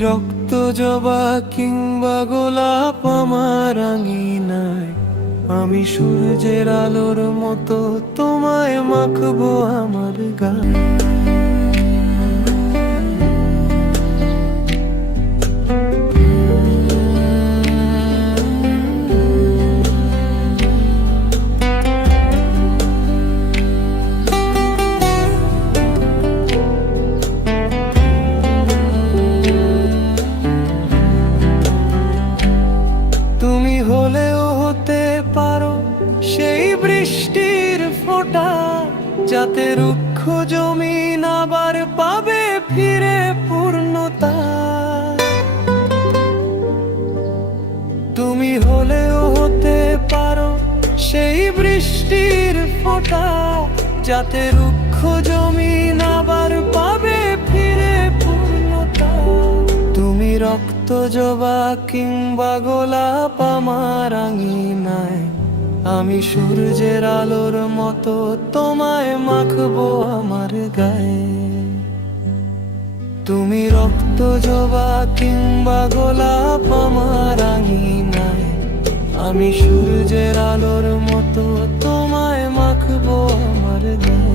রক্ত জবা কিংবা গোলাপ আমার আঙিনায়, আমি সূর্যের আলোর মতো তোমায় মাখবো আমার গায়ে। তুমি হলেও হতে পারো সেই বৃষ্টির ফোঁটা, যাতে রুক্ষ জমিন আবার পাবে ফিরে পূর্ণতা। তুমি হলেও হতে পারো সেই বৃষ্টির ফোঁটা, যাতে রুক্ষ জমিন আবার পাবে ফিরে পূর্ণতা। তুমি রক্ত জবা কিংবা গোলাপ আমার আঙিনায়, আমি সূর্যের আলোর মতো তোমায় মাখবো আমার গায়ে। তুমি রক্ত জবা কিংবা গোলাপ আমার আঙিনায়, আমি সূর্যের আলোর মতো তোমায় মাখবো আমার গায়ে।